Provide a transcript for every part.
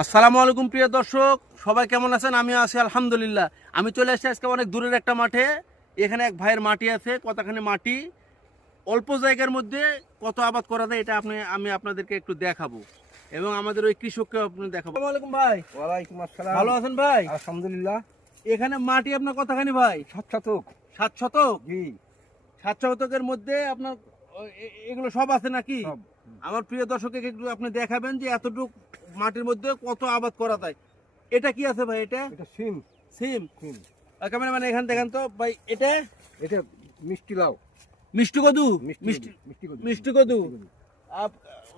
আসসালামু আলাইকুম প্রিয় দর্শক, সবাই কেমন আছেন? আমি আছি আলহামদুলিল্লাহ। আমি চলে এসেছি আজকে অনেক দূরের একটা মাঠে। এখানে এক ভাইয়ের মাটি আছে, কতখানি মাটি, অল্প জায়গার মধ্যে কত আবাদ করা যায় এটা আমি আপনাদেরকে একটু দেখাবো এবং আমাদের ওই কৃষককে আপনি দেখাবো। আসসালামু আলাইকুম ভাই। ওয়ালাইকুম আসসালাম। ভালো আছেন ভাই? আলহামদুলিল্লাহ। এখানে মাটি আপনার কতখানি ভাই? 7 শতক। 7 শতক? জি। 7 শতকের মধ্যে আপনার এগুলো সব আছে নাকি? সব। আমার প্রিয় দর্শককে একটু আপনি দেখাবেন যে এতটুকু মাটির মধ্যে কত আবাদ করা যায়। এটা কি আছে ভাই? এটা এটা সিম। সিম। সিম। ক্যামেরাম্যান এখানে দেখেন তো ভাই, এটা এটা মিষ্টি লাউ। মিষ্টি কদু। মিষ্টি কদু। মিষ্টি কদু।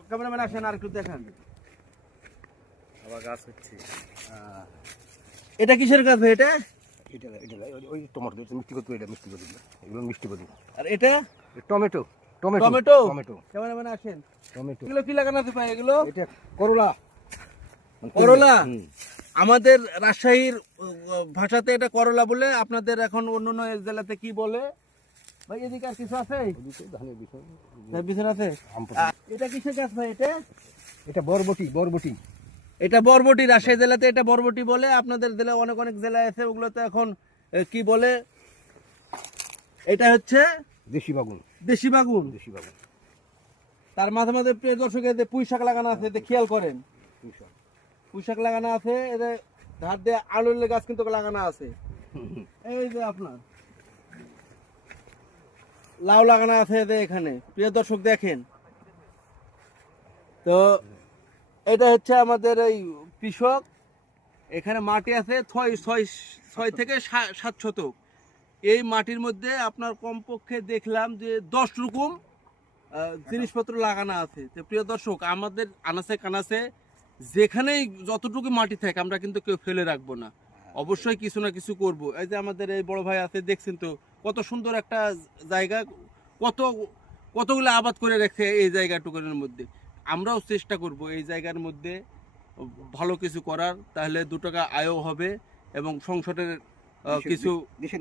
ক্যামেরাম্যান আসেন আর একটু দেখান। আবার গাছ হচ্ছে। এটা কিসের গাছ ভাই? এটা ওই টমেটো, এটা মিষ্টি কদু, এটা মিষ্টি কদু। এগুলো মিষ্টি কদু। আর এটা টমেটো। টমেটো। টমেটো। ক্যামেরাম্যান আসেন। টমেটো। এগুলো কি লাগানো আছে ভাই? এগুলো এটা করলা। করলা। আমাদের রাজশাহীর ভাষাতে এটা করলা বলে, আপনাদের এখন অন্য জেলাতে কি বলে ভাই? এদিকে আর কিছু আছে? ধানের বিষয়। বিছানা আছে। এটা কিসের গাছ ভাই? এটা বরবটি। এটা বরবটি। রাজশাহী জেলাতে এটা বরবটি বলে। আপনাদের জেলায় অনেক জেলায় আছে, ওগুলোতে এখন কি বলে? এটা হচ্ছে দেশি বাগুন। দেশি বাগুন। তার মাঝে মাঝে প্রিয় দর্শক, এতে পুঁই শাক লাগানো আছে, এতে খেয়াল করেন। পুঁই শাক লাগানো আছে, এতে ধার দিয়ে আলুর গাছ কিন্তু লাগানো আছে। এই যে আপনার লাউ লাগানো আছে এতে। এখানে প্রিয় দর্শক দেখেন তো, এটা হচ্ছে আমাদের এই কৃষক। এখানে মাটি আছে 6 থেকে 7 শতক। এই মাটির মধ্যে আপনার কমপক্ষে দেখলাম যে 10 রকম জিনিসপত্র লাগানো আছে। তো প্রিয় দর্শক, আমাদের আনাচে কানাচে যেখানেই যতটুকু মাটি থাকে আমরা কিন্তু কেউ ফেলে রাখবো না, অবশ্যই কিছু না কিছু করব। এই যে আমাদের এই বড় ভাই আছে, দেখছেন তো কত সুন্দর একটা জায়গা, কতগুলো আবাদ করে রেখে এই জায়গাটুকুর মধ্যে। আমরাও চেষ্টা করব এই জায়গার মধ্যে ভালো কিছু করার, তাহলে 2 টাকা আয়ও হবে এবং সংসারের কিছু